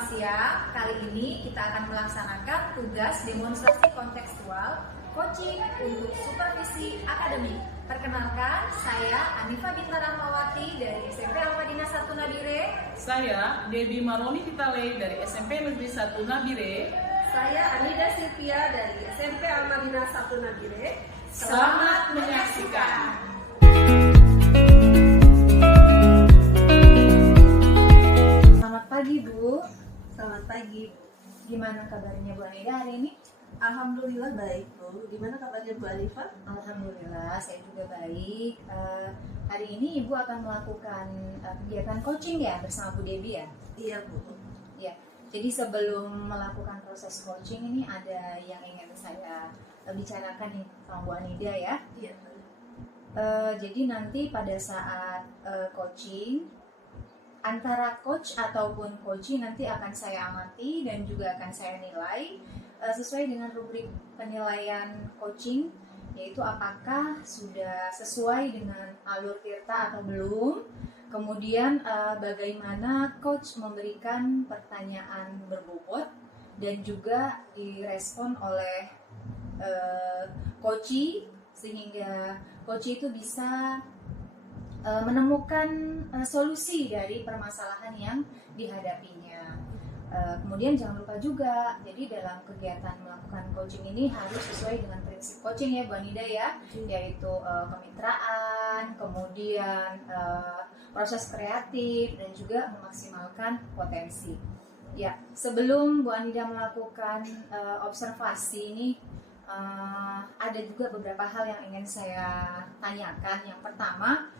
Selamat siang, kali ini kita akan melaksanakan tugas demonstrasi kontekstual coaching untuk supervisi akademik. Perkenalkan, saya Anifa Bintang Rahmawati dari SMP Al-Madinah 1 Nabire. Saya Debbie Maroni Vitale dari SMP Negeri 1 Nabire. Saya Anida Silvia dari SMP Al-Madinah 1 Nabire. Selamat menyaksikan. Selamat pagi Bu. Selamat pagi. Gimana kabarnya Bu Anida hari ini? Alhamdulillah baik Bu. Gimana kabarnya Bu Anifa? Alhamdulillah, saya juga baik. Hari ini Ibu akan melakukan kegiatan coaching ya bersama Bu Debbie ya? Iya Bu. Ya. Jadi sebelum melakukan proses coaching ini ada yang ingin saya bicarakan nih sama Bu Anida ya. Iya. Jadi nanti pada saat coaching antara coach ataupun coaching nanti akan saya amati dan juga akan saya nilai sesuai dengan rubrik penilaian coaching, yaitu apakah sudah sesuai dengan alur tirta atau belum. Kemudian bagaimana coach memberikan pertanyaan berbobot dan juga direspon oleh coachee sehingga coachee itu bisa menemukan solusi dari permasalahan yang dihadapinya. Kemudian jangan lupa juga, jadi dalam kegiatan melakukan coaching ini harus sesuai dengan prinsip coaching ya Bu Anida ya, yaitu kemitraan, kemudian proses kreatif dan juga memaksimalkan potensi. Ya, sebelum Bu Anida melakukan observasi ini ada juga beberapa hal yang ingin saya tanyakan. Yang pertama,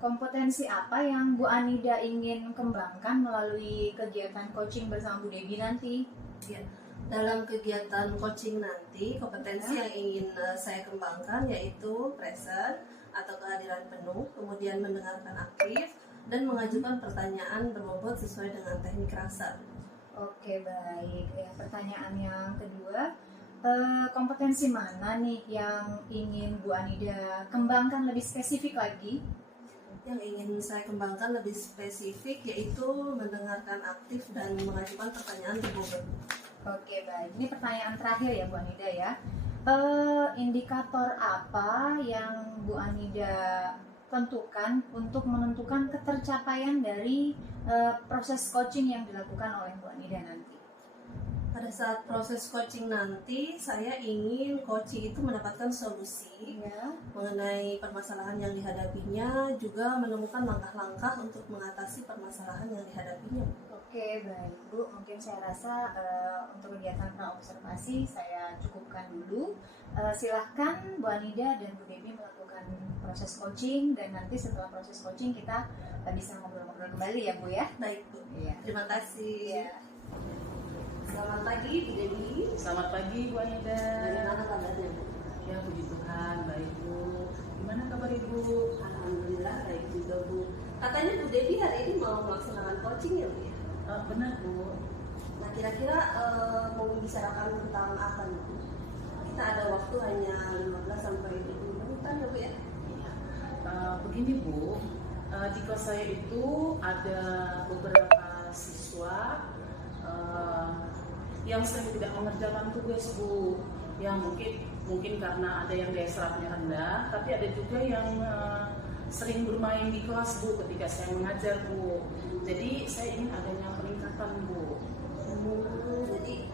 kompetensi apa yang Bu Anida ingin kembangkan melalui kegiatan coaching bersama Bu Debbie nanti? Ya. Dalam kegiatan coaching nanti, kompetensi yang ingin saya kembangkan yaitu present atau kehadiran penuh, kemudian mendengarkan aktif, dan mengajukan pertanyaan berbobot sesuai dengan teknik rasa. Oke, baik. Ya, pertanyaan yang kedua, kompetensi mana nih yang ingin Bu Anida kembangkan lebih spesifik lagi? Yang ingin saya kembangkan lebih spesifik yaitu mendengarkan aktif dan mengajukan pertanyaan berbobot. Oke, baik. Ini pertanyaan terakhir ya Bu Anida ya. Indikator apa yang Bu Anida tentukan untuk menentukan ketercapaian dari proses coaching yang dilakukan oleh Bu Anida nanti? Pada saat proses coaching nanti, saya ingin coaching itu mendapatkan solusi mengenai permasalahan yang dihadapinya, juga menemukan langkah-langkah untuk mengatasi permasalahan yang dihadapinya. Oke, baik Bu. Mungkin saya rasa untuk kegiatan praobservasi saya cukupkan dulu. Silahkan Bu Anida dan Bu Debbie melakukan proses coaching, dan nanti setelah proses coaching kita bisa ngobrol-ngobrol kembali ya Bu ya. Baik Bu. Iya. Terima kasih. Iya. Selamat pagi Bu Debbie. Selamat pagi Bu Anida. Bagaimana kabarnya Bu? Ya puji Tuhan, baik Bu. Gimana kabar Ibu? Alhamdulillah baik juga Bu. Katanya Bu Debbie hari ini mau melaksanakan coaching ya Bu ya? Benar Bu. Nah kira-kira mau membicarakan tentang apa nih Bu? Kita ada waktu hanya 15 sampai 20 menitan ya Bu ya? Iya. Begini Bu, di kelas saya itu ada beberapa siswa yang sering tidak mengerjakan tugas Bu. Ya mungkin karena ada yang daya serapnya rendah, tapi ada juga yang sering bermain di kelas Bu ketika saya mengajar Bu. Jadi saya ingin adanya peningkatan Bu. Jadi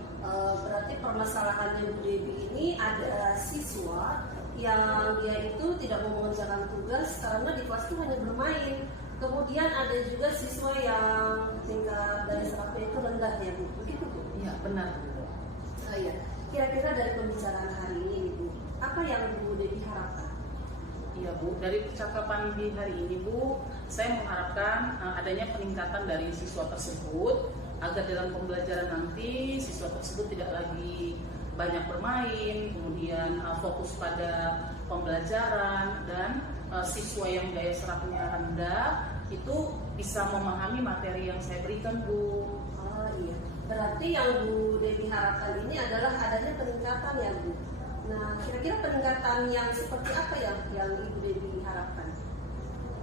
berarti permasalahannya Bu Debbie ini ada siswa yang dia itu tidak mau mengerjakan tugas karena di kelas itu hanya bermain. Kemudian ada juga siswa yang tingkat daya serapnya itu rendah ya Bu. Begitu Bu? Iya benar Bu. Oh iya. Kira-kira dari pembicaraan hari ini Bu, apa yang Bu Debbie harapkan? Iya Bu, dari percakapan di hari ini Bu, saya mengharapkan adanya peningkatan dari siswa tersebut agar dalam pembelajaran nanti siswa tersebut tidak lagi banyak bermain, kemudian fokus pada pembelajaran, dan siswa yang daya serapnya rendah itu bisa memahami materi yang saya berikan Bu. Oh iya, berarti yang Bu Debbie harapkan ini adalah adanya peningkatan ya Bu. Nah, kira-kira peningkatan yang seperti apa ya yang Ibu Debbie harapkan?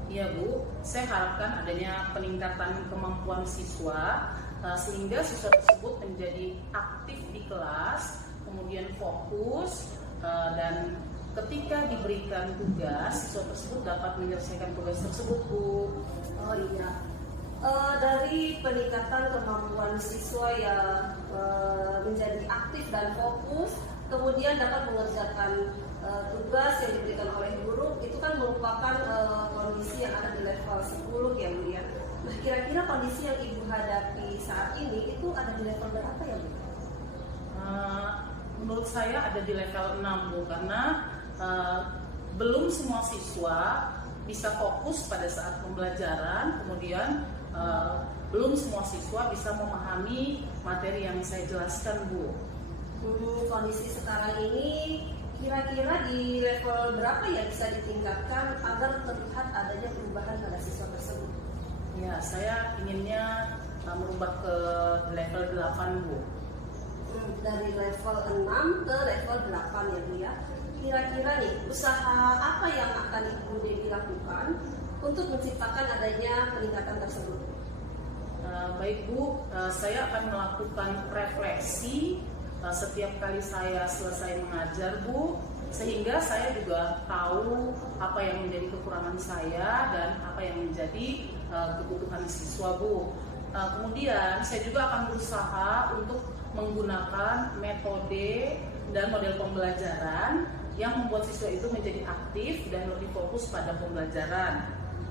Iya Bu, saya harapkan adanya peningkatan kemampuan siswa sehingga siswa tersebut menjadi aktif di kelas, kemudian fokus, dan ketika diberikan tugas, siswa tersebut dapat menyelesaikan tugas tersebut, Bu. Oh iya. Dari peningkatan kemampuan siswa yang menjadi aktif dan fokus, kemudian dapat mengerjakan tugas yang diberikan oleh guru, itu kan merupakan kondisi yang ada di level 10 ya Bu ya. Nah, kira-kira kondisi yang Ibu hadapi saat ini itu ada di level berapa ya Bu? Menurut saya ada di level 6 Bu, karena belum semua siswa bisa fokus pada saat pembelajaran, kemudian belum semua siswa bisa memahami materi yang saya jelaskan, Bu. Kondisi sekarang ini kira-kira di level berapa ya bisa ditingkatkan agar terlihat adanya perubahan pada siswa tersebut? Ya, saya inginnya merubah ke level 8, Bu. Dari level 6 ke level 8 ya Bu ya. Kira-kira nih usaha apa yang akan Ibu Dewi lakukan untuk menciptakan adanya peningkatan tersebut? Baik Bu, saya akan melakukan refleksi setiap kali saya selesai mengajar, Bu, sehingga saya juga tahu apa yang menjadi kekurangan saya dan apa yang menjadi kebutuhan siswa, Bu. Kemudian saya juga akan berusaha untuk menggunakan metode dan model pembelajaran yang membuat siswa itu menjadi aktif dan lebih fokus pada pembelajaran.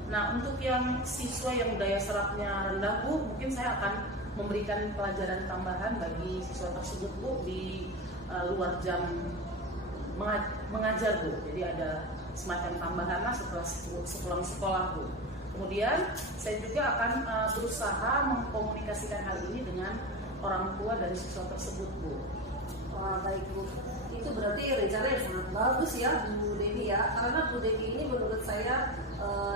Nah, untuk yang siswa yang daya serapnya rendah, Bu, mungkin saya akan memberikan pelajaran tambahan bagi siswa tersebut, Bu, di luar jam mengajar, Bu. Jadi ada semacam tambahan lah setelah sepulang sekolah, Bu. Kemudian saya juga akan berusaha mengkomunikasikan hal ini dengan orang tua dari siswa tersebut, Bu. Wah, baik Bu. Itu berarti rencana yang sangat bagus ya Bu Dewi ya. Karena Bu Dewi ini menurut saya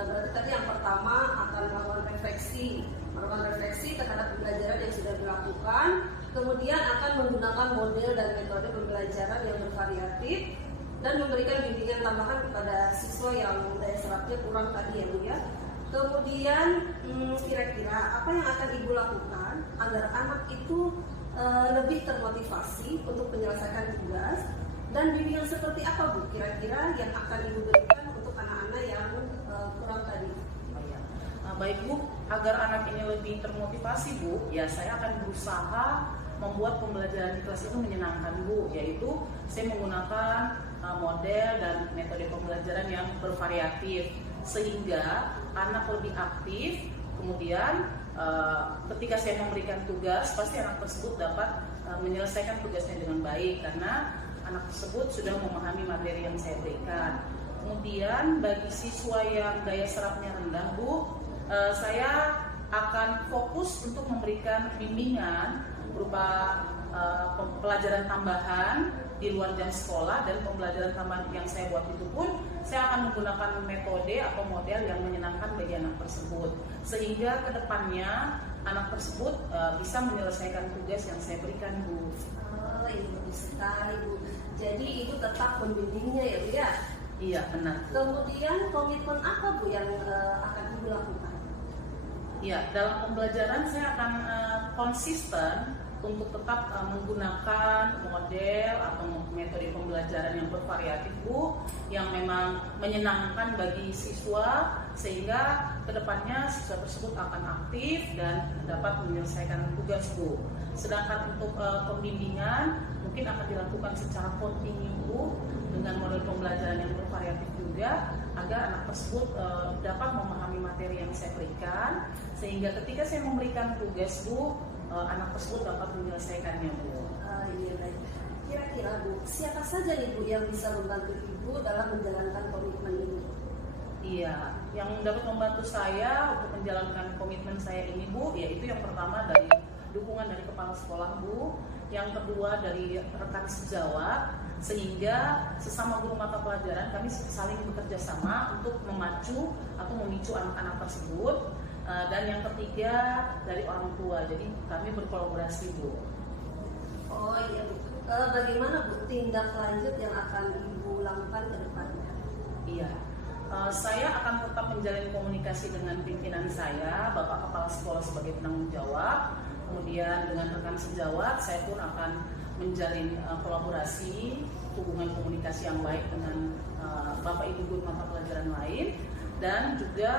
berarti tadi yang pertama akan melakukan refleksi terhadap pembelajaran yang sudah dilakukan, kemudian akan menggunakan model dan metode pembelajaran yang bervariatif dan memberikan bimbingan tambahan kepada siswa yang daya serapnya kurang tadi ya Bu ya. Kemudian kira-kira apa yang akan Ibu lakukan agar anak itu lebih termotivasi untuk menyelesaikan tugas, dan bimbingan seperti apa Bu kira-kira yang akan Ibu berikan untuk anak-anak yang kurang tadi? Baik Bu, agar anak ini lebih termotivasi, Bu, ya saya akan berusaha membuat pembelajaran di kelas itu menyenangkan, Bu, yaitu saya menggunakan model dan metode pembelajaran yang bervariatif sehingga anak lebih aktif. Kemudian ketika saya memberikan tugas, pasti anak tersebut dapat menyelesaikan tugasnya dengan baik karena anak tersebut sudah memahami materi yang saya berikan. Kemudian bagi siswa yang daya serapnya rendah, Bu, saya akan fokus untuk memberikan bimbingan berupa pelajaran tambahan di luar jam sekolah, dan pembelajaran tambahan yang saya buat itu pun saya akan menggunakan metode atau model yang menyenangkan bagi anak tersebut sehingga kedepannya anak tersebut bisa menyelesaikan tugas yang saya berikan, Bu. Oh, ini bagus sekali Bu. Jadi Ibu tetap membimbingnya ya Bu ya? Iya, benar. Kemudian komitmen apa Bu yang akan Ibu lakukan? Ya, dalam pembelajaran saya akan konsisten untuk tetap menggunakan model atau metode pembelajaran yang bervariatif, Bu, yang memang menyenangkan bagi siswa sehingga kedepannya siswa tersebut akan aktif dan dapat menyelesaikan tugas, Bu. Sedangkan untuk pembimbingan mungkin akan dilakukan secara kontinu, Bu, dengan model pembelajaran yang bervariatif juga agar anak tersebut dapat memahami materi yang saya berikan sehingga ketika saya memberikan tugas, Bu, anak tersebut dapat menyelesaikannya, Bu. Iya baik. Kira-kira Bu, siapa saja nih Bu yang bisa membantu Ibu dalam menjalankan komitmen ini? Iya, yang dapat membantu saya untuk menjalankan komitmen saya ini, Bu, yaitu yang pertama dari dukungan dari kepala sekolah, Bu. Yang kedua dari rekan sejawat, sehingga sesama guru mata pelajaran kami saling bekerja sama untuk memacu atau memicu anak-anak tersebut. Dan yang ketiga dari orang tua, jadi kami berkolaborasi, Bu. Oh iya Bu, bagaimana Bu tindak lanjut yang akan Ibu lakukan ke depannya? Iya, saya akan tetap menjalin komunikasi dengan pimpinan saya, Bapak Kepala Sekolah sebagai penanggung jawab. kemudian dengan rekan sejawat saya pun akan menjalin kolaborasi, hubungan komunikasi yang baik dengan Bapak Ibu guru mata pelajaran lain, dan juga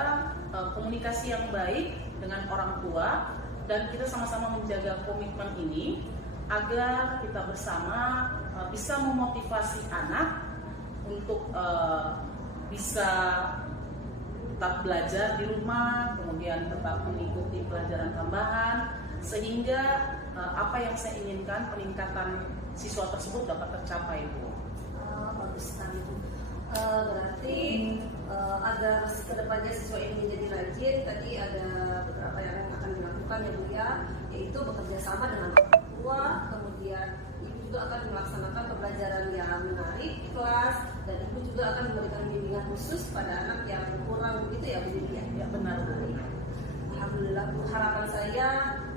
komunikasi yang baik dengan orang tua, dan kita sama-sama menjaga komitmen ini agar kita bersama bisa memotivasi anak untuk bisa tetap belajar di rumah, kemudian tetap mengikuti pelajaran tambahan, sehingga apa yang saya inginkan, peningkatan siswa tersebut dapat tercapai, Bu. Bagus sekali, Bu. Berarti agar kedepannya siswa ini menjadi rajin, tadi ada beberapa yang akan dilakukan ya, Bu ya, yaitu bekerja sama dengan orang tua, kemudian ibu juga akan melaksanakan pembelajaran yang menarik di kelas, dan ibu juga akan memberikan bimbingan khusus pada anak yang kurang, begitu ya, Bu Devi? Ya, benar, Bu. Alhamdulillah, Bu. Harapan saya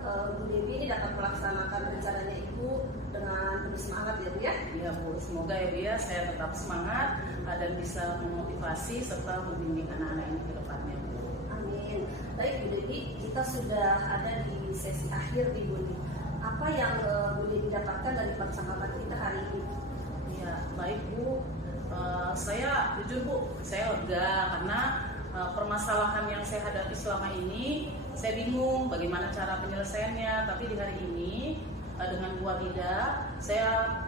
Bu Devi ini dapat melaksanakan rencananya Ibu dengan penuh semangat ya, Bu ya. Iya, Bu. Semoga ya, Bu ya, saya tetap semangat dan bisa memotivasi serta membimbing anak-anak ini ke depannya, Bu. Amin. Baik, Bu Devi, kita sudah ada di sesi akhir nih, Bu. Apa yang Bu Devi dapatkan dari percakapan kita hari ini? Iya, baik, Bu. Saya jujur, Bu, saya lega karena permasalahan yang saya hadapi selama ini, saya bingung bagaimana cara penyelesaiannya. Tapi di hari ini dengan Bu Anida, saya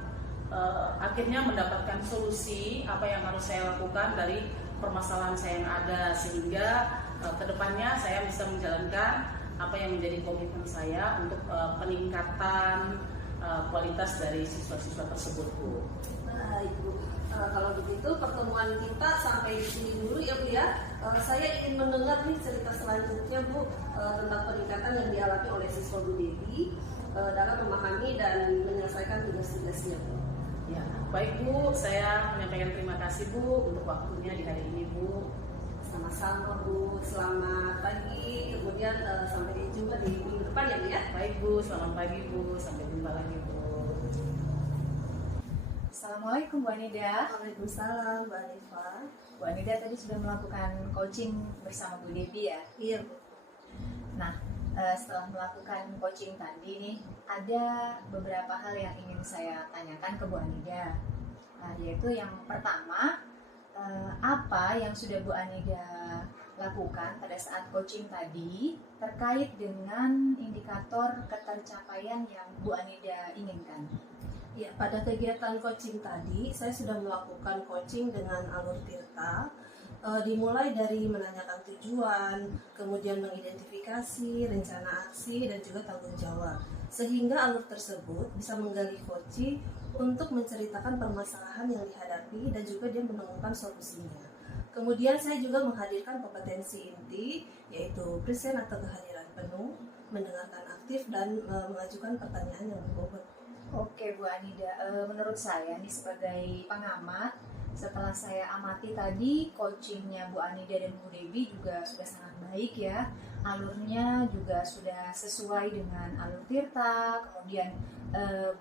akhirnya mendapatkan solusi apa yang harus saya lakukan dari permasalahan saya yang ada, sehingga kedepannya saya bisa menjalankan apa yang menjadi komitmen saya untuk peningkatan kualitas dari siswa-siswa tersebut, Bu. Baik, Bu. Kalau begitu pertemuan kita sampai di sini dulu ya, Bu ya. Saya ingin mendengar nih cerita selanjutnya, Bu, tentang peningkatan yang dialami oleh siswa Bu Devi dalam memahami dan menyelesaikan tugas-tugasnya, Bu. Ya, baik, Bu. Saya menyampaikan terima kasih, Bu, untuk waktunya di hari ini, Bu. Sama-sama, Bu. Selamat pagi. Kemudian sampai jumpa di minggu depan ya, Bu ya. Baik, Bu. Selamat pagi, Bu. Sampai jumpa lagi, Bu. Assalamualaikum Bu Anida. Waalaikumsalam, Bu Anifa. Bu Anida tadi sudah melakukan coaching bersama Bu Devi ya. Iya, Bu. Nah, setelah melakukan coaching tadi nih, ada beberapa hal yang ingin saya tanyakan ke Bu Anida. Nah, yaitu yang pertama, apa yang sudah Bu Anida lakukan pada saat coaching tadi terkait dengan indikator ketercapaian yang Bu Anida inginkan? Ya, pada kegiatan coaching tadi, saya sudah melakukan coaching dengan alur Tirta. Dimulai dari menanyakan tujuan, kemudian mengidentifikasi rencana aksi dan juga tanggung jawab, sehingga alur tersebut bisa menggali coach untuk menceritakan permasalahan yang dihadapi dan juga dia menemukan solusinya. Kemudian saya juga menghadirkan kompetensi inti, yaitu present atau kehadiran penuh, mendengarkan aktif dan mengajukan pertanyaan yang berbobot. Oke Bu Anida, menurut saya nih sebagai pengamat, setelah saya amati tadi coachingnya Bu Anida dan Bu Devi juga sudah sangat baik ya. Alurnya juga sudah sesuai dengan alur Tirta. Kemudian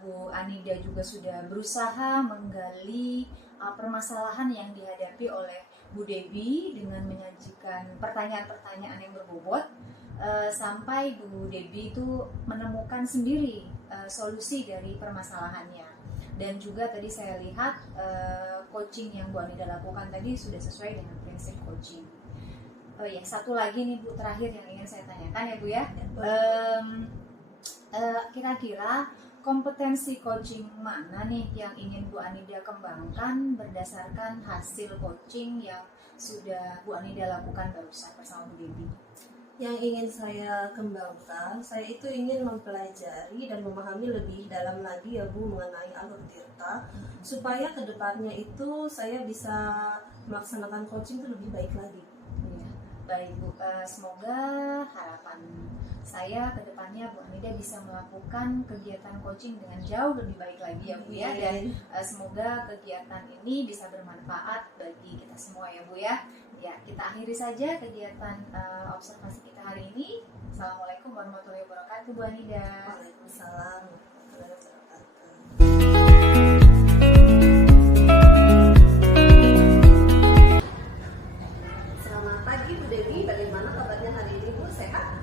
Bu Anida juga sudah berusaha menggali permasalahan yang dihadapi oleh Bu Devi dengan menyajikan pertanyaan-pertanyaan yang berbobot, sampai Bu Devi itu menemukan sendiri solusi dari permasalahannya. Dan juga tadi saya lihat coaching yang Bu Anida lakukan tadi sudah sesuai dengan prinsip coaching. Oh ya, satu lagi nih Bu, terakhir yang ingin saya tanyakan ya Bu ya. Kira-kira kompetensi coaching mana nih yang ingin Bu Anida kembangkan berdasarkan hasil coaching yang sudah Bu Anida lakukan barusan bersama Bu Devi? Yang ingin saya kembangkan, saya itu ingin mempelajari dan memahami lebih dalam lagi ya Bu mengenai alur Tirta, supaya kedepannya itu saya bisa melaksanakan coaching itu lebih baik lagi. Ya, baik Bu, semoga harapan saya kedepannya Bu Anida bisa melakukan kegiatan coaching dengan jauh lebih baik lagi ya Bu ya, dan semoga kegiatan ini bisa bermanfaat bagi kita semua ya Bu ya. Ya, kita akhiri saja kegiatan observasi kita hari ini. Assalamualaikum warahmatullahi wabarakatuh Bu Anida. Waalaikumsalam warahmatullahi wabarakatuh. Selamat pagi Bu Devi, bagaimana kabarnya hari ini Bu? Sehat?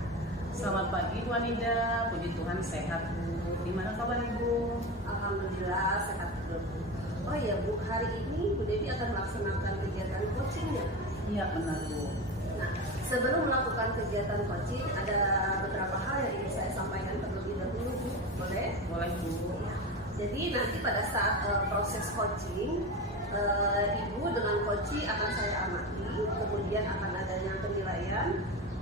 Selamat pagi Bu Anida, puji Tuhan sehat Bu. Gimana kabar Ibu? Alhamdulillah sehat Bu. Oh iya Bu, hari ini Bu Devi akan melaksanakan kegiatan coachingnya. Iya benar Bu. Nah, sebelum melakukan kegiatan coaching, ada beberapa hal yang ingin saya sampaikan terlebih dahulu Bu. Boleh? Boleh Bu. Jadi nanti pada saat proses coaching, Ibu dengan coaching akan saya amati, kemudian akan adanya penilaian,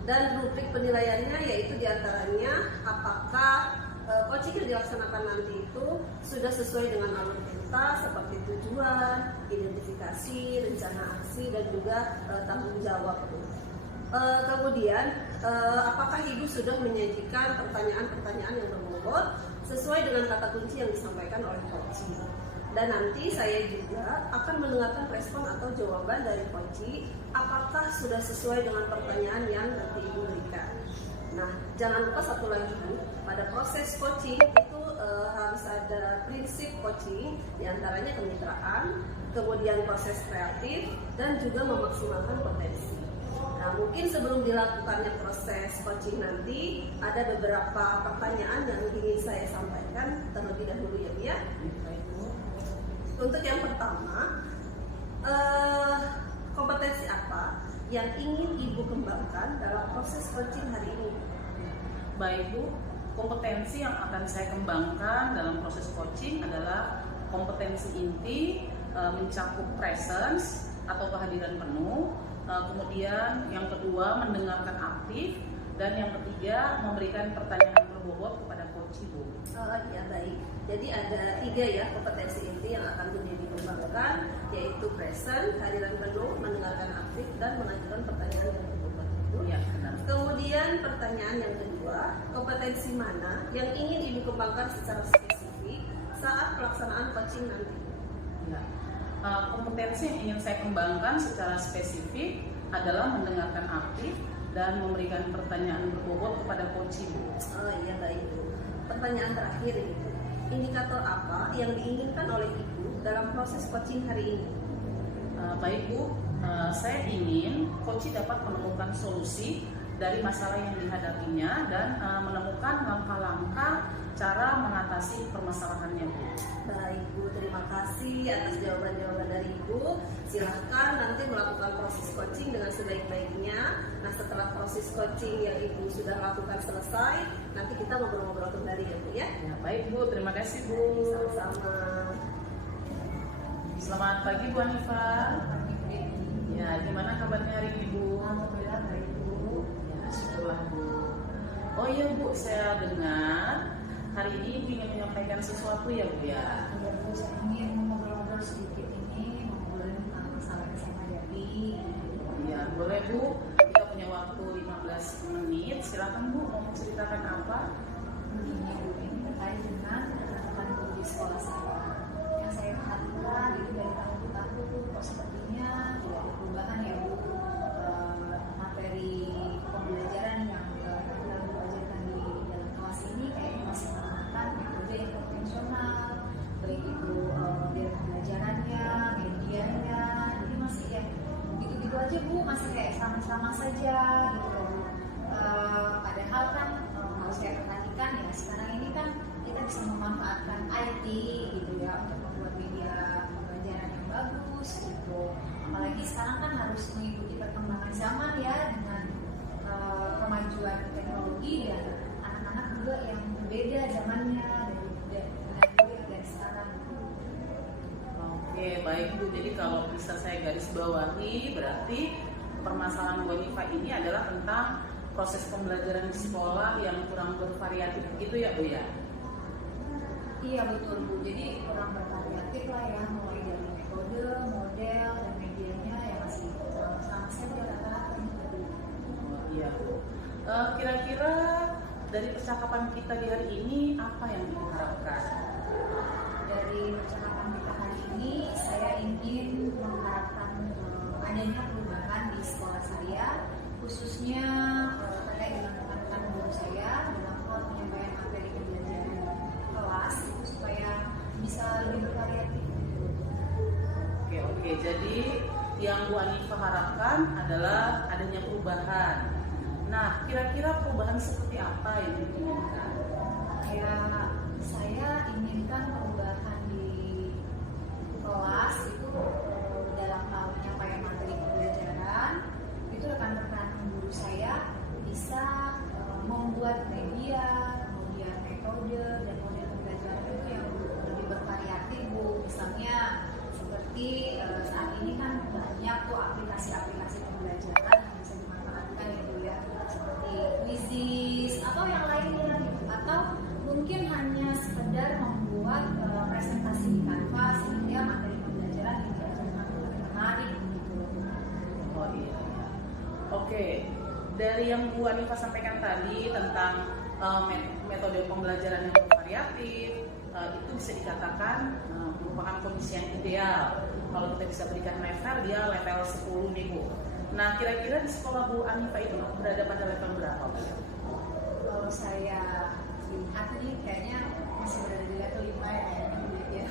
dan rubrik penilaiannya yaitu diantaranya apakah coaching yang dilaksanakan nanti itu sudah sesuai dengan alur cerita seperti tujuan, identifikasi, rencana aksi, dan juga tanggung jawab. Kemudian apakah Ibu sudah menyajikan pertanyaan-pertanyaan yang berbobot sesuai dengan kata kunci yang disampaikan oleh coaching. Dan nanti saya juga akan mendengarkan respon atau jawaban dari coaching apakah sudah sesuai dengan pertanyaan yang nanti Ibu berikan. Nah, jangan lupa satu lagi Bu, pada proses coaching itu harus ada prinsip coaching, diantaranya kemitraan, kemudian proses kreatif, dan juga memaksimalkan potensi. Nah, mungkin sebelum dilakukannya proses coaching nanti ada beberapa pertanyaan yang ingin saya sampaikan terlebih dahulu ya Bu ya. Untuk yang pertama, kompetensi apa yang ingin Ibu kembangkan dalam proses coaching hari ini? Baik Bu, kompetensi yang akan saya kembangkan dalam proses coaching adalah kompetensi inti mencakup presence atau kehadiran penuh, kemudian yang kedua mendengarkan aktif, dan yang ketiga memberikan pertanyaan berbobot kepada coach Bu. Ya baik, jadi ada 3 ya kompetensi inti yang akan dikembangkan, yaitu present, kehadiran penuh, mendengarkan aktif, dan mengajukan pertanyaan yang berbobot. Ya, benar. Kemudian pertanyaan yang kedua, kompetensi mana yang ingin Ibu kembangkan secara spesifik saat pelaksanaan coaching nanti? Ya. Kompetensi yang ingin saya kembangkan secara spesifik adalah mendengarkan aktif dan memberikan pertanyaan berbobot kepada coach Bu. Iya baik Bu. Pertanyaan terakhir Ibu, indikator apa yang diinginkan oleh Ibu dalam proses coaching hari ini? Baik Bu, saya ingin coach dapat menemukan solusi dari masalah yang dihadapinya dan menemukan langkah-langkah cara mengatasi permasalahannya Bu. Baik Bu, terima kasih atas jawaban-jawaban dari Ibu. Silahkan nanti melakukan proses coaching dengan sebaik-baiknya. Nah, setelah proses coaching yang Ibu sudah lakukan selesai, nanti kita ngobrol-ngobrol kembali ya Bu ya. Ya, baik Bu, terima kasih Bu. Sama-sama. Selamat pagi Bu Hanifa. Ya, gimana kabarnya hari ini Bu? Alhamdulillah baik Bu. Ya, syukurlah Bu. Oh iya Bu, saya dengar hari ini ingin menyampaikan sesuatu ya Bu ya. Ya Bu, saya ingin ngobrol-ngobrol sedikit ini, ngobrolin tentang masalah yang saya hadapi. Ya, boleh Bu. Kita punya waktu 15 menit. Silakan Bu, mau menceritakan apa? Begini Bu, ini terkait dengan rekan Bu di sekolah saya. Yang saya perhatikan itu dari tahun ke tahun kok sepertinya tidak ada perubahan ya Bu. Materi pembelajaran yang Bu ajarkan di dalam kelas ini kayaknya masih menggunakan metode yang konvensional, baik itu dari pembelajarannya, medianya, jadi masih ya gitu-gitu aja Bu, masih kayak sama-sama saja gitu. Padahal kan kalau saya perhatikan ya sekarang ini kan kita bisa memanfaatkan IT gitu ya untuk membuat media pembelajaran yang bagus gitu. Apalagi sekarang kan harus mengikuti perkembangan zaman ya dengan kemajuan teknologi dan anak-anak juga yang berbeda zamannya dengan dulu yang dari sekarang. Oke, baik Bu. Jadi kalau bisa saya garis bawahi, berarti permasalahan Bu Hanifa ini adalah tentang proses pembelajaran di sekolah yang kurang bervariatif begitu ya Bu ya? Iya betul Bu, jadi kurang bervariatif lah ya, mulai dari metode, model, dan medianya yang masih sama saja rata-rata gitu. Iya Bu. Kira-kira dari percakapan kita di hari ini apa yang Ibu harapkan? Dari percakapan kita hari ini, saya ingin mengharapkan adanya perubahan di sekolah saya, khususnya terkait dengan rekan-rekan guru saya dalam hal penyampaian materi pembelajaran kelas itu supaya bisa lebih bervariatif. Oke. Jadi yang Bu Hanifa harapkan adalah adanya perubahan. Nah, kira-kira perubahan seperti apa yang diinginkan? Ya saya inginkan perubahan di kelas itu dalam hal penyampaian materi pembelajaran itu rekan-rekan guru saya bisa membuat media, kemudian metode dan model pembelajaran itu yang lebih bervariatif Bu. Misalnya seperti saat ini kan banyak tuh aplikasi-aplikasi pembelajaran yang bisa dimanfaatkan ya Bu ya, seperti Quizizz atau yang lainnya gitu. Atau mungkin hanya sekedar membuat presentasi di Canva sehingga materi pembelajaran diajarkan lebih menarik gitu. Oh iya. Oke, dari yang Bu Anifah sampaikan tadi tentang metode pembelajaran yang bervariatif, itu bisa dikatakan merupakan kondisi yang ideal. Kalau kita bisa berikan level, dia level 10 nih Bu. Nah, kira-kira di sekolah Bu Anifah itu berada pada level berapa Bu? Kalau saya lihat nih kayaknya masih berada di level 5 ya.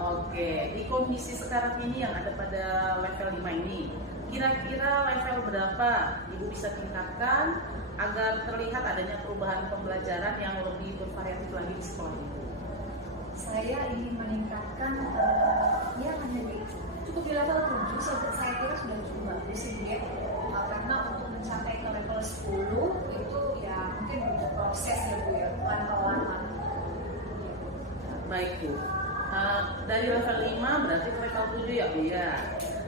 Oke, di kondisi sekarang ini yang ada pada level 5 ini, kira-kira level berapa Ibu bisa tingkatkan agar terlihat adanya perubahan pembelajaran yang lebih bervariatif lagi di sekolah Ibu? Saya ingin meningkatkan ya hanya cukup di level 7, saya kira sudah cukup bagus sih ya. Karena untuk mencapai ke level 10 itu ya mungkin butuh proses ya Bu ya, pelan-pelan. Baik Bu. Dari level 5 berarti ke level 7 ya Bu ya.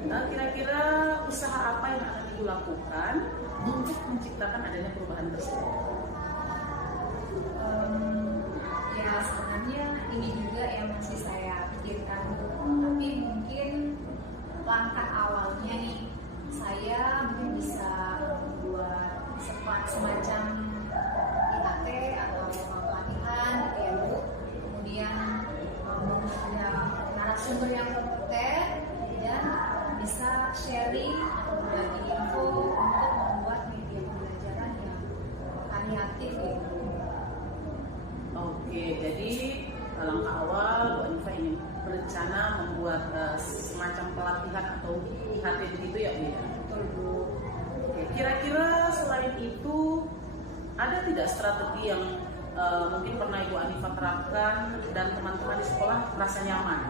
Kira-kira usaha apa yang akan Ibu lakukan untuk menciptakan adanya perubahan tersebut? Ya sebenarnya ini juga yang masih saya pikirkan, tapi mungkin langkah awalnya nih saya mungkin bisa membuat semacam IAT atau pelatihan gitu ya Bu, kemudian mengundang narasumber yang kompeten dan bisa sharing atau berbagi info untuk membuat media pembelajaran yang variatif gitu. Oke, jadi langkah awal Bu Anifah ingin berencana membuat semacam pelatihan atau IHT begitu ya Bu ya? Betul Bu. Oke, kira-kira selain itu ada tidak strategi yang mungkin pernah Ibu Anifah terapkan dan teman-teman di sekolah merasa nyaman?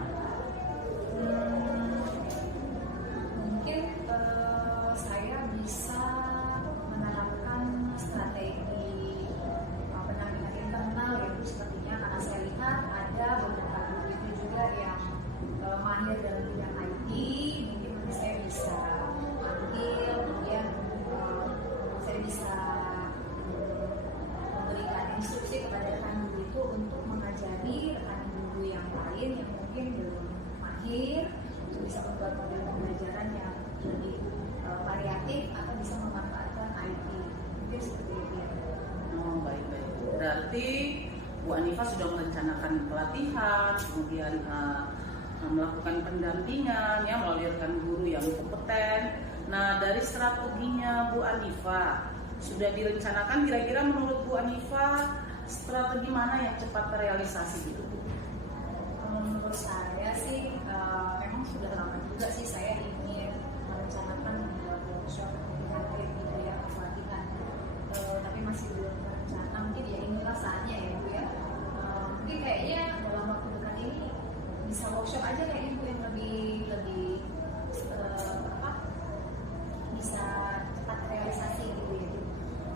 Mungkin saya bisa menerapkan strategi pendampingan internal ya Bu, sepertinya karena saya lihat ada beberapa guru itu juga yang mahir dalam bidang IT, mungkin nanti saya bisa panggil, kemudian saya bisa memberikan instruksi kepada rekan guru itu untuk mengajari rekan guru yang lain yang mungkin belum mahir untuk bisa membuat model pembelajaran yang lebih variatif atau bisa memanfaatkan IT, mungkin seperti itu ya. Oh baik-baik. Berarti Bu Anifah sudah merencanakan pelatihan, kemudian melakukan pendampingan ya melalui rekan guru yang kompeten. Nah dari strateginya Bu Anifah sudah direncanakan, kira-kira menurut Bu Anifah strategi mana yang cepat terrealisasi gitu Bu? Menurut saya sih memang sudah lama juga sih saya ingin merencanakan membuat workshop gitu ya, pelatihan, tapi masih belum terencana. Mungkin ya inilah saatnya ya Bu ya. Mungkin kayaknya dalam waktu dekat ini bisa workshop aja kayaknya Bu yang lebih bisa cepat realisasi gitu ya.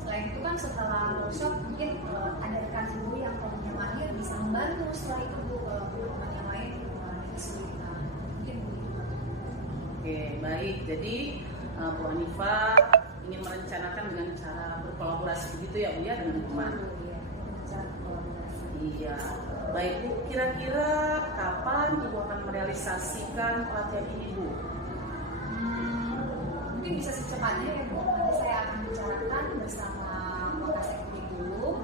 Selain itu kan setelah workshop mungkin ada rekan guru yang punya mahir bisa membantu setelah itu Bu, teman-teman yang lain kesulitan mungkin begitu. Oke baik, jadi Bu Anifah ingin merencanakan dengan cara berkolaborasi begitu ya Bu ya dengan teman. Iya, cara kolaborasi. Iya, baik Bu, kira-kira kapan Ibu akan merealisasikan pelatihan ini Bu? Mungkin bisa secepatnya ya Bu, nanti saya akan bicarakan bersama Wakasek dulu,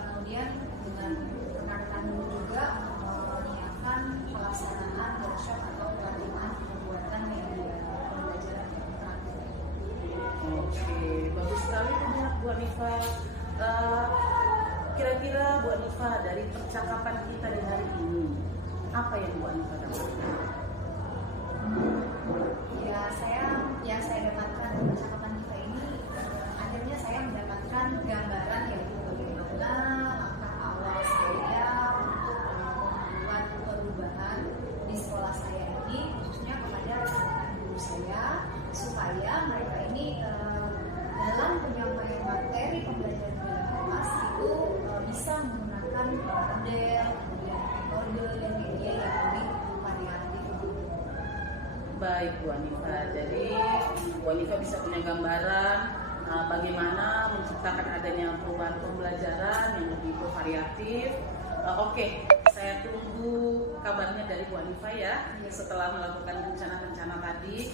kemudian dengan rekan-rekan dulu juga menyiapkan pelaksanaan workshop atau pelatihan pembuatan media pembelajaran yang interaktif. Oke, bagus sekali Bu Anifah. Kira-kira Bu Anifah dari percakapan kita di hari ini, apa yang Bu Anifah dapatkan? Ya, yang saya dapatkan dari percakapan kita ini, akhirnya saya mendapatkan gambaran ya bagaimana model, kemudian metode dan media yang lebih variatif. Baik Bu Hanifa, jadi Bu Hanifa bisa punya gambaran bagaimana menciptakan adanya perubahan pembelajaran yang lebih variatif. Oke, saya tunggu kabarnya dari Bu Hanifa ya setelah melakukan rencana-rencana tadi.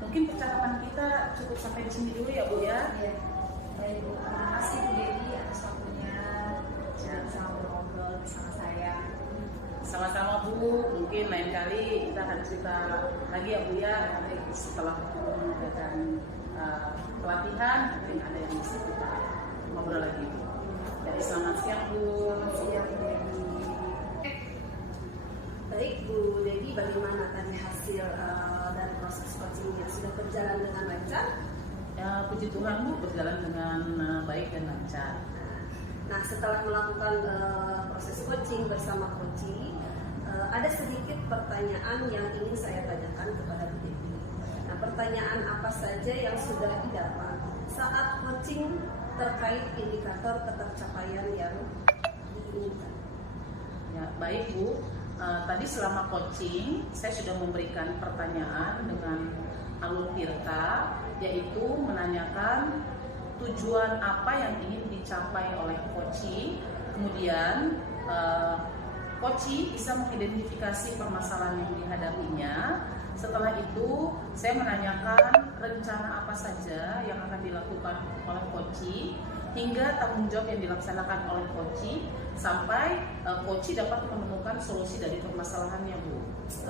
Mungkin percakapan kita cukup sampai di sini dulu ya Bu ya. Iya. Baik Bu, terima kasih Bu Dewi atas waktunya bisa ngobrol bersama saya. Sama-sama Bu, mungkin lain kali kita akan cerita lagi ya Bu ya, nanti setelah mengadakan pelatihan mungkin ada yang bisa kita ngobrol lagi Bu. Jadi selamat siang Bu. Siap Bu Dewi. Baik Bu Dewi, bagaimana tadi hasil dari proses coaching yang sudah berjalan dengan lancar? Ya, puji Tuhan Bu, berjalan dengan baik dan lancar. Nah, setelah melakukan proses coaching bersama coaching, ada sedikit pertanyaan yang ingin saya tanyakan kepada Bu Dewi. Nah, pertanyaan apa saja yang sudah didapat saat coaching terkait indikator ketercapaian yang diinginkan? Ya, baik Bu. Tadi selama coaching, saya sudah memberikan pertanyaan dengan alur tirta, yaitu menanyakan tujuan apa yang ingin dicapai oleh coaching. Kemudian coaching bisa mengidentifikasi permasalahan yang dihadapinya. Setelah itu saya menanyakan rencana apa saja yang akan dilakukan oleh coaching hingga tanggung jawab yang dilaksanakan oleh coaching sampai coaching dapat menemukan solusi dari permasalahannya Bu.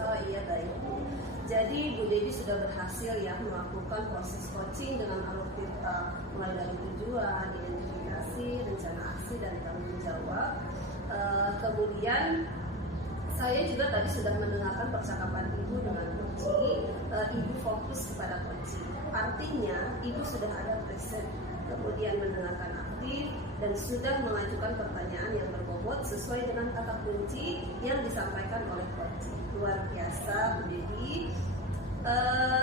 Oh iya, baik Bu. Jadi Bu Dewi sudah berhasil ya melakukan proses coaching dengan alur tirta, mulai dari tujuan, identifikasi, rencana aksi, dan tanggung jawab. Kemudian saya juga tadi sudah mendengarkan percakapan Ibu dengan coaching. Ibu fokus kepada coaching. Artinya Ibu sudah ada present, kemudian mendengarkan aktif, dan sudah mengajukan pertanyaan yang berbobot sesuai dengan kata kunci yang disampaikan oleh coaching. Luar biasa Bu Dewi.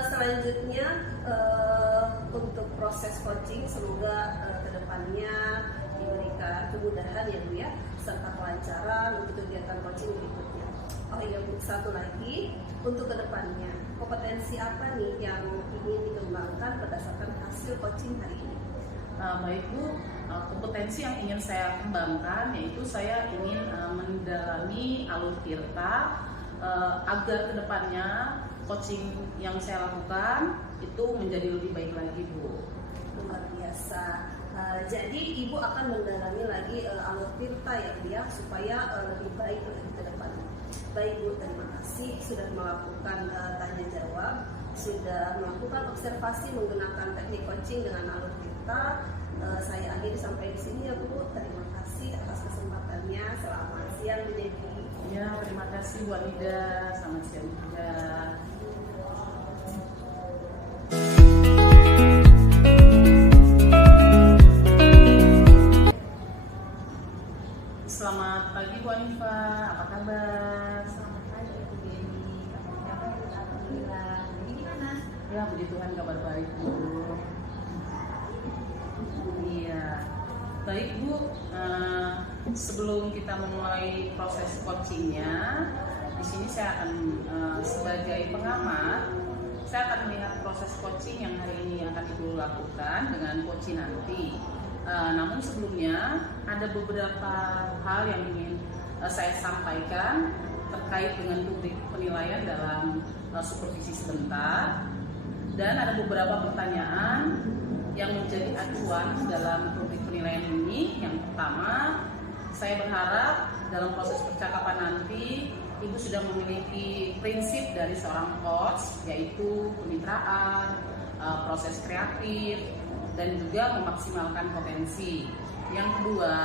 Selanjutnya untuk proses coaching semoga kedepannya diberikan kemudahan ya Bu ya, serta kelancaran untuk kegiatan coaching berikutnya. Oh iya Bu, satu lagi untuk kedepannya, kompetensi apa nih yang ingin dikembangkan berdasarkan hasil coaching hari ini? Baik Bu, kompetensi yang ingin saya kembangkan yaitu saya ingin mendalami alur tirta agar kedepannya coaching yang saya lakukan itu menjadi lebih baik lagi Bu. Luar biasa. Jadi Ibu akan mendalami lagi alur tirta ya Bu ya, supaya lebih baik lagi ke depannya. Baik Bu, terima kasih sudah melakukan tanya jawab, sudah melakukan observasi menggunakan teknik coaching dengan alur tirta. Saya akhiri sampai di sini ya Bu. Terima kasih atas kesempatannya. Selamat siang Bu Dewi. Ya, terima kasih Bu Alida. Selamat siang juga. Selamat pagi Bu Hanifa, apa kabar? Selamat pagi Bu Dewi. Kabarnya baik, alhamdulillah. Jadi gimana? Ya, puji Tuhan kabar baik Bu. Iya, baik Bu. Sebelum kita memulai proses coachingnya, di sini saya akan sebagai pengamat, saya akan melihat proses coaching yang hari ini akan Ibu lakukan dengan coaching nanti. Namun sebelumnya ada beberapa hal yang ingin saya sampaikan terkait dengan rubrik penilaian dalam supervisi sebentar, dan ada beberapa pertanyaan yang menjadi acuan dalam rubrik penilaian ini. Yang pertama, saya berharap dalam proses percakapan nanti Ibu sudah memiliki prinsip dari seorang coach, yaitu kemitraan, proses kreatif, dan juga memaksimalkan potensi. Yang kedua,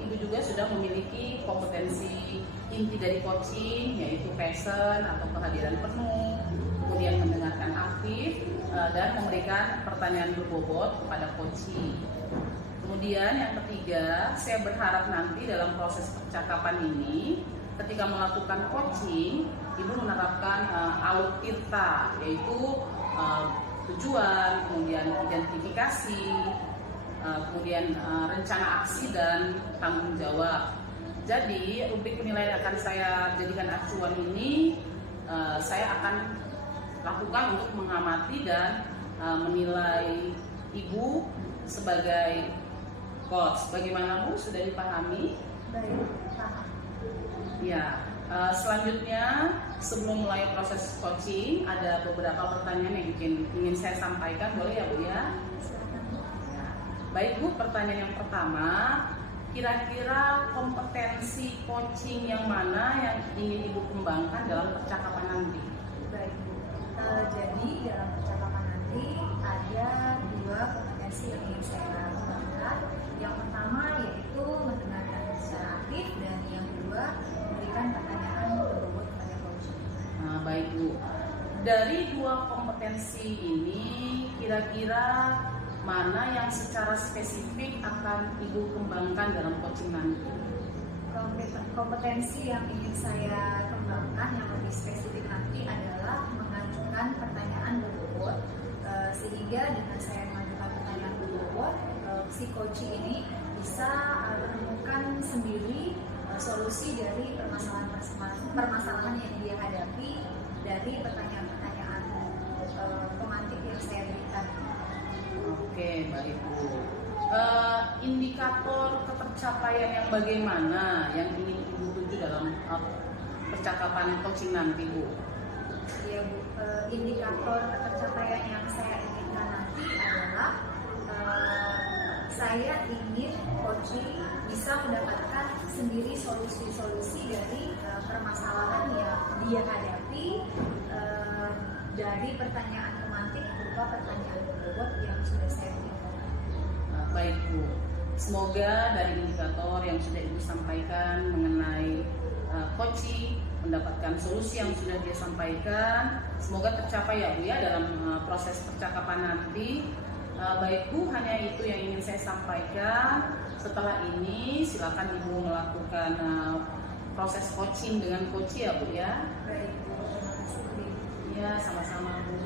Ibu juga sudah memiliki kompetensi inti dari coaching, yaitu passion atau kehadiran penuh, kemudian mendengarkan aktif, dan memberikan pertanyaan berbobot kepada coaching. Kemudian yang ketiga, saya berharap nanti dalam proses percakapan ini, ketika melakukan coaching, Ibu menerapkan alur tirta, yaitu tujuan, kemudian identifikasi, kemudian rencana aksi dan tanggung jawab. Jadi rubrik penilaian akan saya jadikan acuan ini, saya akan lakukan untuk mengamati dan menilai Ibu sebagai coach. Bagaimana Bu, sudah dipahami? Baik, paham. Ya, selanjutnya sebelum mulai proses coaching ada beberapa pertanyaan yang ingin saya sampaikan, boleh ya Bu ya? Silakan, Bu. Ya. Baik Bu, pertanyaan yang pertama, kira-kira kompetensi coaching yang mana yang ingin Ibu kembangkan dalam percakapan nanti? Baik, Bu. Jadi dalam percakapan nanti ada 2 kompetensi yang ingin saya kembangkan. Yang pertama yaitu mendengarkan secara aktif, dan yang kedua memberikan pertanyaan berbobot kepada coach. Nah, baik Bu. Dari 2 kompetensi ini, kira-kira mana yang secara spesifik akan Ibu kembangkan dalam coaching nanti? Kompetensi yang ingin saya kembangkan yang lebih spesifik nanti adalah mengajukan pertanyaan berbobot, sehingga dengan saya mengajukan pertanyaan berbobot, si coach ini bisa menemukan sendiri solusi dari permasalahan yang dia hadapi dari pertanyaan-pertanyaan pemantik yang saya berikan. Oke, baik Bu. Indikator ketercapaian yang bagaimana yang ingin Ibu tuju dalam percakapan coaching nanti Bu? Ya Bu, indikator ketercapaian yang saya inginkan nanti adalah saya ingin coaching bisa mendapatkan sendiri solusi-solusi dari permasalahan yang dia hadapi dari pertanyaan pemantik berupa pertanyaan berbobot yang sudah saya berikan. Baik Bu, semoga dari indikator yang sudah Ibu sampaikan mengenai coaching, mendapatkan solusi yang sudah dia sampaikan, semoga tercapai ya Bu ya dalam proses percakapan nanti. Baik Bu, hanya itu yang ingin saya sampaikan. Setelah ini silakan Ibu melakukan proses coaching dengan coach ya Bu ya. Baik Bu, terima kasih Bu. Ya, sama-sama Bu.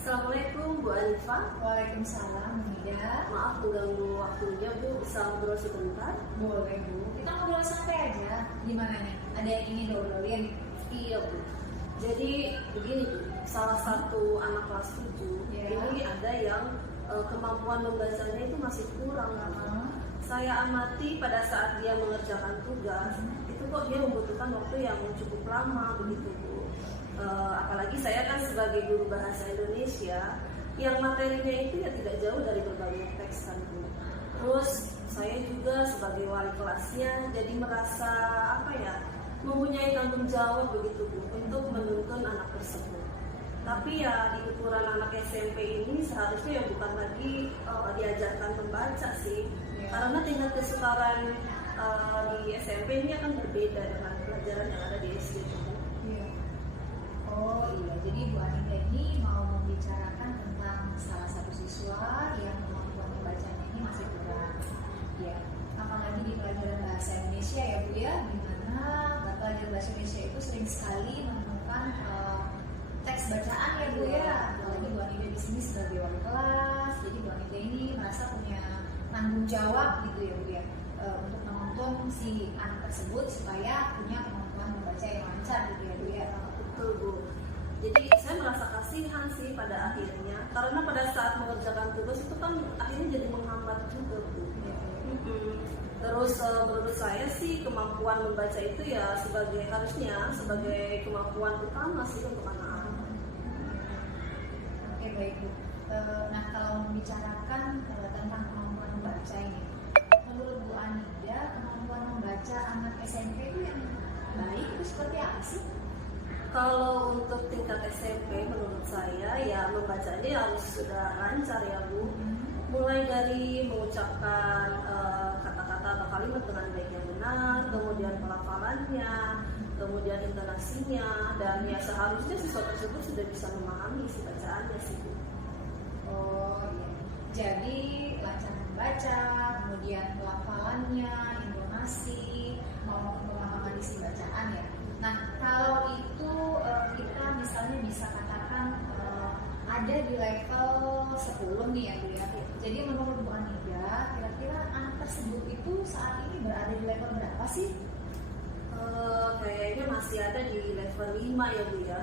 Assalamualaikum Bu Anifah. Waalaikumsalam Mida. Maaf mengganggu waktunya Bu, bisa ngobrol sebentar? Boleh Bu, kita ngobrol santai aja. Gimana nih? Ada yang ingin diobrolin? Iya Bu. Jadi begini Bu, salah satu anak kelas 7 Ya. ini ada yang kemampuan membacanya itu masih kurang. Saya amati pada saat dia mengerjakan tugas, itu kok dia membutuhkan waktu yang cukup lama begitu Bu. Apalagi saya kan sebagai guru bahasa Indonesia yang materinya itu ya tidak jauh dari berbagai teks kan Bu. Terus saya juga sebagai wali kelasnya jadi merasa mempunyai tanggung jawab begitu Bu untuk menuntun anak tersebut. Tapi ya di ukuran anak SMP ini seharusnya ya bukan lagi diajarkan membaca sih, karena tingkat kesukaran di SMP ini akan berbeda dengan pelajaran yang ada di SD Bu. Iya. Oh iya, jadi Bu Anita ini mau membicarakan tentang salah satu siswa yang kemampuan membacanya ini masih kurang. Ya, apalagi di pelajaran bahasa Indonesia ya Bu ya, di mana pelajaran bahasa Indonesia itu sering sekali menemukan teks bacaan ya Bu ya. Apalagi Bu Anita di sini sebagai wali kelas, jadi Bu Anita ini merasa punya tanggung jawab gitu ya Bu ya, untuk menuntun si anak tersebut supaya punya kemampuan membaca yang lancar gitu ya Bu ya. Betul Bu. Jadi saya merasa kasihan sih pada akhirnya, karena pada saat mengerjakan tugas itu kan akhirnya jadi menghambat juga Bu. Terus menurut saya sih kemampuan membaca itu ya harusnya sebagai kemampuan utama sih untuk anak-anak. Oke baik Bu. Nah kalau membicarakan tentang kemampuan membaca ini, menurut Bu Anida kemampuan membaca anak SMP itu yang baik itu seperti apa sih? Kalau untuk tingkat SMP menurut saya ya membacanya harus sudah lancar ya Bu. Mulai dari mengucapkan kata-kata atau kalimat dengan baik yang benar, kemudian pelafalannya, kemudian intonasinya, dan ya seharusnya siswa tersebut sudah bisa memahami isi bacaannya sih Bu. Oh iya. Jadi lancar membaca, kemudian pelafalannya, intonasi, mau pemahaman isi bacaan ya. Nah kalau itu kita misalnya bisa katakan ada di level 10 nih ya Bu ya. Jadi menurut Bu Anida, kira-kira anak tersebut itu saat ini berada di level berapa sih? Kayaknya masih ada di level 5 ya Bu ya.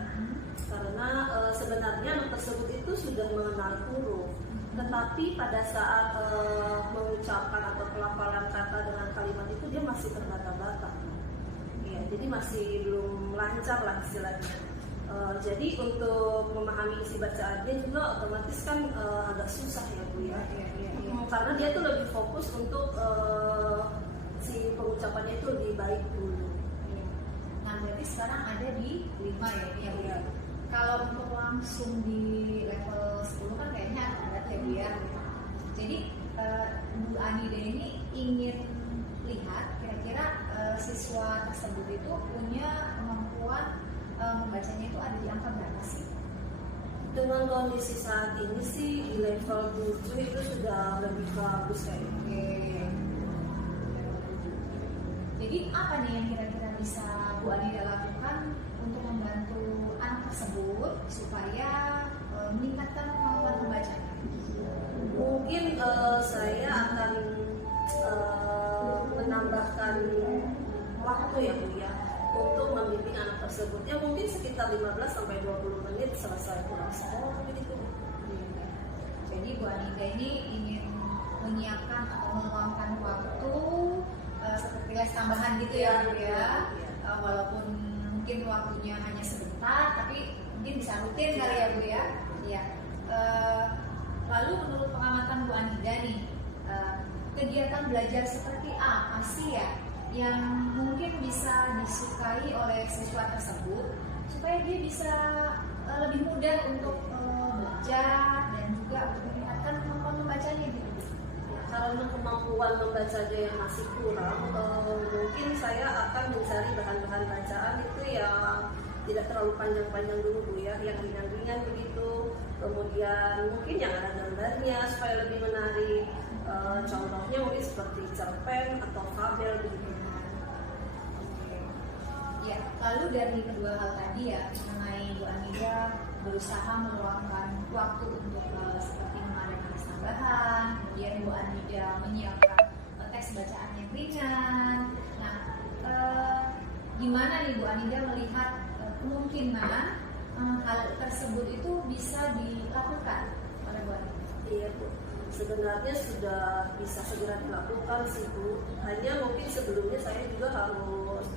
Karena sebenarnya anak tersebut itu sudah mengenal huruf, tetapi pada saat mengucapkan atau pelafalan kata dengan kalimat itu dia masih terbata-bata. Ya, jadi masih belum lancar lah istilahnya. Jadi untuk memahami isi bacaannya juga otomatis kan agak susah ya Bu ya. Karena dia tuh lebih fokus untuk si pengucapannya itu lebih baik dulu. Nah berarti sekarang ada di 5 ya Bu ya. Kalau untuk langsung di level 10 kan kayaknya ada ya Bu ya. Jadi Bu Anida ini ingin lihat kira-kira siswa tersebut itu punya kemampuan membacanya itu ada di angka berapa sih? Dengan kondisi saat ini sih di level 7 itu sudah lebih bagus kayaknya. Jadi apa nih yang kira-kira bisa Bu Anida lakukan untuk membantu anak tersebut supaya meningkatkan kemampuan membacanya? Mungkin saya akan menambahkan waktu ya Bu ya untuk membimbing anak tersebut. Ya mungkin sekitar 15 sampai 20 menit selesai pulang sekolah begitu. Jadi Bu Anida ini ingin menyiapkan atau meluangkan waktu seperti les tambahan gitu ya Bu ya. Walaupun mungkin waktunya hanya sebentar, tapi mungkin bisa rutin kali ya Bu ya. Iya. Lalu menurut pengamatan Bu Anida nih, kegiatan belajar seperti apa sih ya yang mungkin bisa disukai oleh siswa tersebut supaya dia bisa lebih mudah untuk belajar dan juga untuk meningkatkan kemampuan membacanya gitu. Karena kemampuan membacanya yang masih kurang, mungkin saya akan mencari bahan-bahan bacaan itu yang tidak terlalu panjang-panjang dulu Bu ya, yang ringan-ringan begitu. Kemudian mungkin yang ada gambarnya supaya lebih menarik. Contohnya mungkin seperti cerpen atau fabel begitu. Ya, lalu dari kedua hal tadi ya mengenai Bu Anida berusaha meluangkan waktu untuk seperti mengadakan les tambahan, kemudian Bu Anida menyiapkan teks bacaan yang ringan. Nah, gimana nih Bu Anida melihat kemungkinan hal tersebut itu bisa dilakukan oleh Bu Anida? Iya Bu, sebenarnya sudah bisa segera dilakukan sih Bu. Hanya mungkin sebelumnya saya juga harus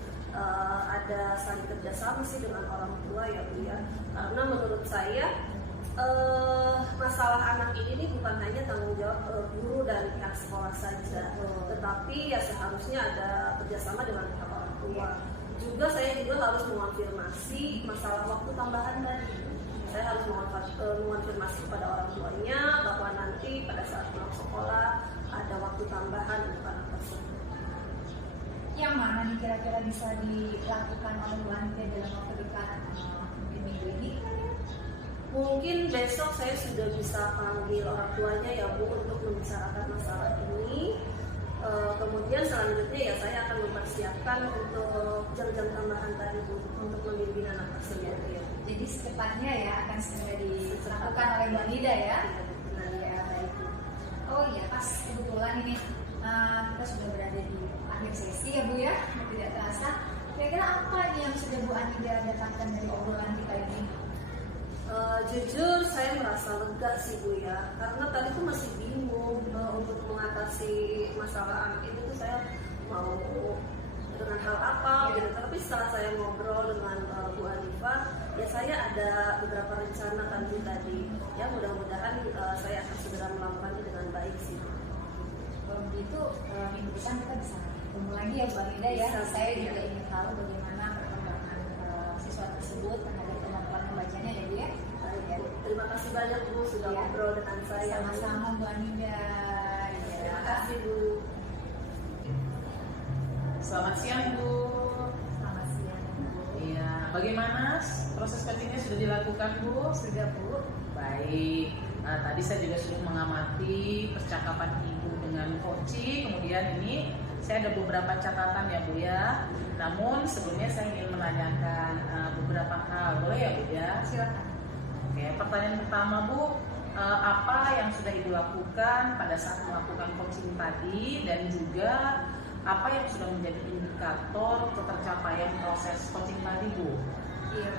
ada saling kerjasama sih dengan orang tua ya Bu ya. Karena menurut saya masalah anak ini bukan hanya tanggung jawab guru dan pihak sekolah saja, tetapi ya seharusnya ada kerjasama dengan pihak orang tua. Juga saya juga harus mengonfirmasi masalah waktu tambahan tadi. Saya harus mengonfirmasi kepada orang tuanya bahwa nanti pada saat pulang sekolah ada waktu tambahan untuk anak tersebut. Yang mana nih kira-kira bisa dilakukan oleh Bu Anida dalam waktu dekat minggu ini? Mungkin besok saya sudah bisa panggil orang tuanya ya Bu untuk membicarakan masalah ini. Kemudian selanjutnya ya saya akan mempersiapkan untuk jam-jam tambahan tadi Bu untuk membimbing anak tersebut ya. Jadi secepatnya ya akan segera dilakukan oleh Bu Anida ya. Benar ya, baik. Oh iya, pas kebetulan ini kita sudah berada di akhir sesi ya Bu ya, tidak terasa. Kira-kira apa nih yang sudah Bu Anida dapatkan dari obrolan kita ini? Jujur saya merasa lega sih Bu ya, karena tadi tuh masih bingung untuk mengatasi masalah anak itu tuh saya mau dengan hal apa gitu. Tapi setelah saya ngobrol dengan Bu Hanifah, ya saya ada beberapa rencana kan Bu tadi. Ya mudah-mudahan saya akan segera melakukannya dengan baik sih. Kalau begitu minggu depan kita bisa ketemu lagi ya Bu Anida ya. Saya juga ingin tahu bagaimana perkembangan siswa tersebut terhadap kemampuan membacanya ya Bu ya. Terima kasih banyak Bu sudah ngobrol dengan saya. Sama-sama Bu Anida. Terima kasih Bu. Selamat siang Bu. Selamat siang. Iya, bagaimana proses coachingnya sudah dilakukan Bu? Sudah Bu. Baik. Nah, tadi saya juga sudah mengamati percakapan Ibu dengan coaching. Kemudian ini saya ada beberapa catatan ya Bu ya. Namun sebelumnya saya ingin menanyakan beberapa hal, boleh ya Bu ya? Silakan. Oke, pertanyaan pertama Bu, apa yang sudah Ibu lakukan pada saat melakukan coaching tadi, dan juga apa yang sudah menjadi indikator ketercapaian proses coaching tadi Bu? Iya,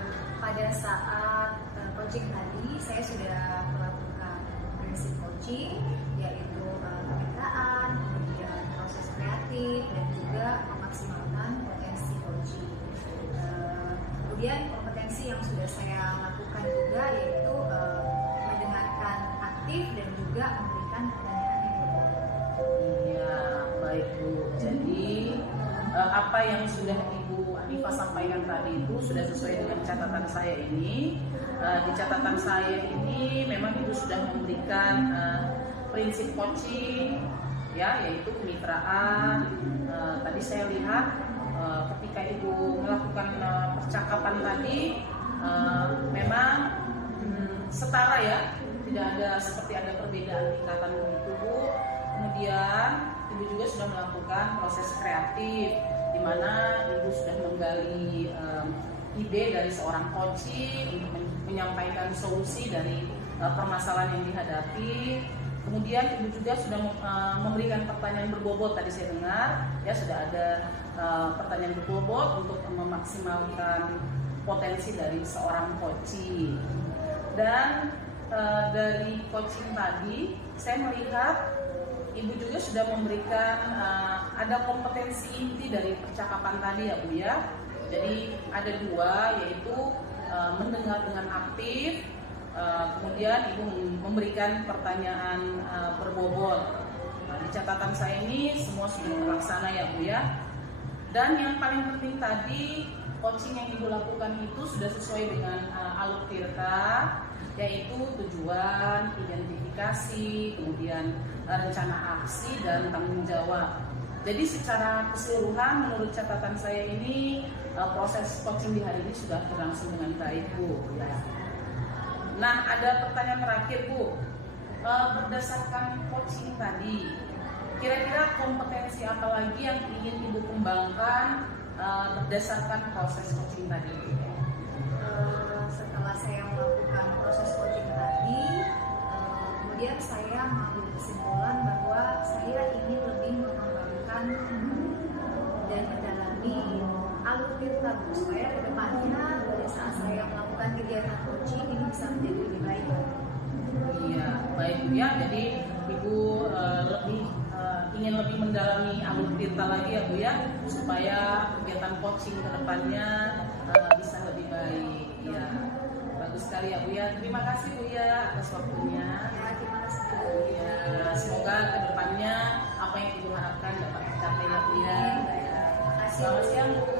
pada saat coaching tadi saya sudah melakukan prinsip coaching, yaitu kemitraan, kemudian proses kreatif, dan juga memaksimalkan potensi coaching. Kemudian kompetensi yang sudah saya lakukan juga yaitu mendengarkan aktif dan juga memberikan pertanyaan yang berbobot. Iya, baik Bu. Jadi apa yang sudah Ibu Anifa sampaikan tadi itu sudah sesuai dengan catatan saya ini. Di catatan saya ini memang Ibu sudah memberikan prinsip coaching, ya, yaitu kemitraan. Tadi saya lihat ketika Ibu melakukan percakapan tadi memang setara ya, tidak ada seperti ada perbedaan tingkatan begitu Bu. Kemudian Ibu juga sudah melakukan proses kreatif, di mana Ibu sudah menggali ide dari seorang coaching untuk menyampaikan solusi dari permasalahan yang dihadapi. Kemudian Ibu juga sudah memberikan pertanyaan berbobot, tadi saya dengar ya, sudah ada pertanyaan berbobot untuk memaksimalkan potensi dari seorang coaching. Dan dari coaching tadi saya melihat Ibu juga sudah memberikan ada kompetensi inti dari percakapan tadi ya Bu ya. Jadi ada dua, yaitu mendengar dengan aktif, kemudian Ibu memberikan pertanyaan berbobot. Nah, di catatan saya ini semua sudah terlaksana ya Bu ya. Dan yang paling penting tadi, coaching yang Ibu lakukan itu sudah sesuai dengan Aluk Tirta, yaitu tujuan, identifikasi, kemudian rencana aksi, dan tanggung jawab. Jadi secara keseluruhan menurut catatan saya ini proses coaching di hari ini sudah berlangsung dengan baik Bu ya. Nah, ada pertanyaan terakhir Bu. Berdasarkan coaching tadi, kira-kira kompetensi apa lagi yang ingin Ibu kembangkan berdasarkan proses coaching tadi? Setelah saya melakukan proses coaching tadi, kemudian saya mengambil kesimpulan bahwa saya ingin lebih mengembangkan dan mendalami Aluk Tirta supaya kedepannya pada saat saya melakukan kegiatan coaching ini bisa menjadi lebih baik. Iya, baik ya. Jadi Ibu ingin lebih mendalami Aluk Tirta lagi ya Bu ya, supaya kegiatan coaching kedepannya bisa lebih baik. Ya, bagus sekali ya Bu ya. Terima kasih Bu ya atas waktunya. Ya, terima kasih. Ya, semoga kedepannya apa yang Ibu harapkan dapat tercapai ya Bu ya. Terima kasih. Selamat siang Bu.